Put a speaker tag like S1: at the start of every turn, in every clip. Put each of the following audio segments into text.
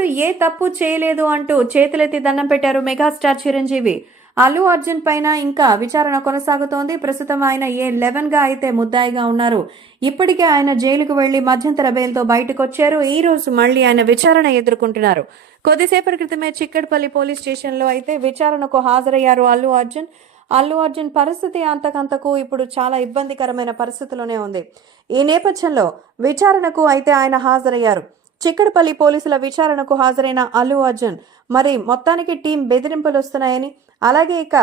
S1: కుమారుడు ఏ తప్పు చేయలేదు అంటూ చేతులెత్తి దండం పెట్టారు మెగాస్టార్ చిరంజీవి. అల్లు అర్జున్ పైన ఇంకా విచారణ కొనసాగుతోంది. ప్రస్తుతం ఆయన ఏ లెవెన్గా అయితే ముద్దాయిగా ఉన్నారు. ఇప్పటికే ఆయన జైలుకు వెళ్ళి మధ్యంతర బెయిల్తో బయటకు వచ్చారు ఈ రోజు మళ్ళీ ఆయన విచారణ ఎదుర్కొంటున్నారు. కొద్దిసేపటి క్రితమే చిక్కడపల్లి పోలీస్ స్టేషన్లో అయితే విచారణకు హాజరయ్యారు అల్లు అర్జున్. అల్లు అర్జున్ పరిస్థితి అంతకంతకు ఇప్పుడు చాలా ఇబ్బందికరమైన పరిస్థితిలోనే ఉంది. ఈ నేపథ్యంలో విచారణకు అయితే ఆయన హాజరయ్యారు. చిక్కడపల్లి పోలీసుల విచారణకు హాజరైన అల్లు అర్జున్. మరి మొత్తానికి టీం బెదిరింపులు వస్తున్నాయని అలాగే ఇక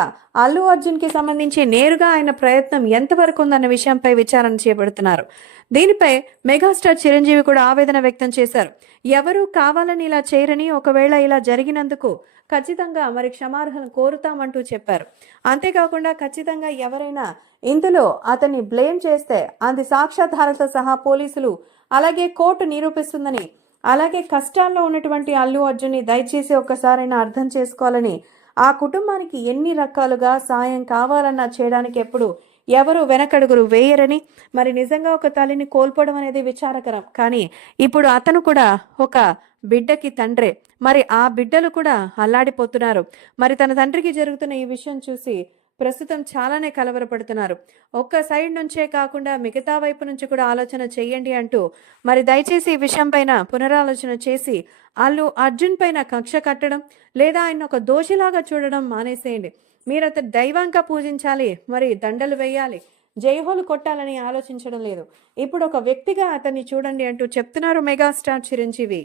S1: అల్లు అర్జున్కి సంబంధించి నేరుగా ఆయన ప్రయత్నం ఎంతవరకు ఉందన్న విషయంపై విచారణ చేపడుతున్నారు. దీనిపై మెగాస్టార్ చిరంజీవి కూడా ఆవేదన వ్యక్తం చేశారు. ఎవరూ కావాలని ఇలా చేయరని ఒకవేళ ఇలా జరిగినందుకు ఖచ్చితంగా మరి క్షమార్హలు కోరుతామంటూ చెప్పారు. అంతేకాకుండా ఖచ్చితంగా ఎవరైనా ఇందులో అతన్ని బ్లేమ్ చేస్తే అది సాక్ష్యాధారాలతో సహా పోలీసులు అలాగే కోర్టు నిరూపిస్తుందని అలాగే కష్టాల్లో ఉన్నటువంటి అల్లు అర్జున్ని దయచేసి ఒక్కసారైనా అర్థం చేసుకోవాలని ఆ కుటుంబానికి ఎన్ని రకాలుగా సాయం కావాలన్నా చేయడానికి ఎప్పుడు ఎవరు వెనకడుగురు వేయరని మరి నిజంగా ఒక తల్లిని కోల్పోవడం అనేది విచారకరం. కానీ ఇప్పుడు అతను కూడా ఒక బిడ్డకి తండ్రే. మరి ఆ బిడ్డలు కూడా అల్లాడిపోతున్నారు. మరి తన తండ్రికి జరుగుతున్న ఈ విషయం చూసి ప్రస్తుతం చాలానే కలవరపడుతున్నారు. ఒక్క సైడ్ నుంచే కాకుండా మిగతా వైపు నుంచి కూడా ఆలోచన చేయండి అంటూ మరి దయచేసి ఈ విషయం పైన పునరాలోచన చేసి వాళ్ళు అర్జున్ పైన కక్ష కట్టడం లేదా ఆయన ఒక దోషిలాగా చూడడం మానేసేయండి. మీరు అతను దైవంగా పూజించాలి మరి దండలు వేయాలి జైహోలు కొట్టాలని ఆలోచించడం లేదు. ఇప్పుడు ఒక వ్యక్తిగా అతన్ని చూడండి అంటూ చెప్తున్నారు మెగాస్టార్ చిరంజీవి.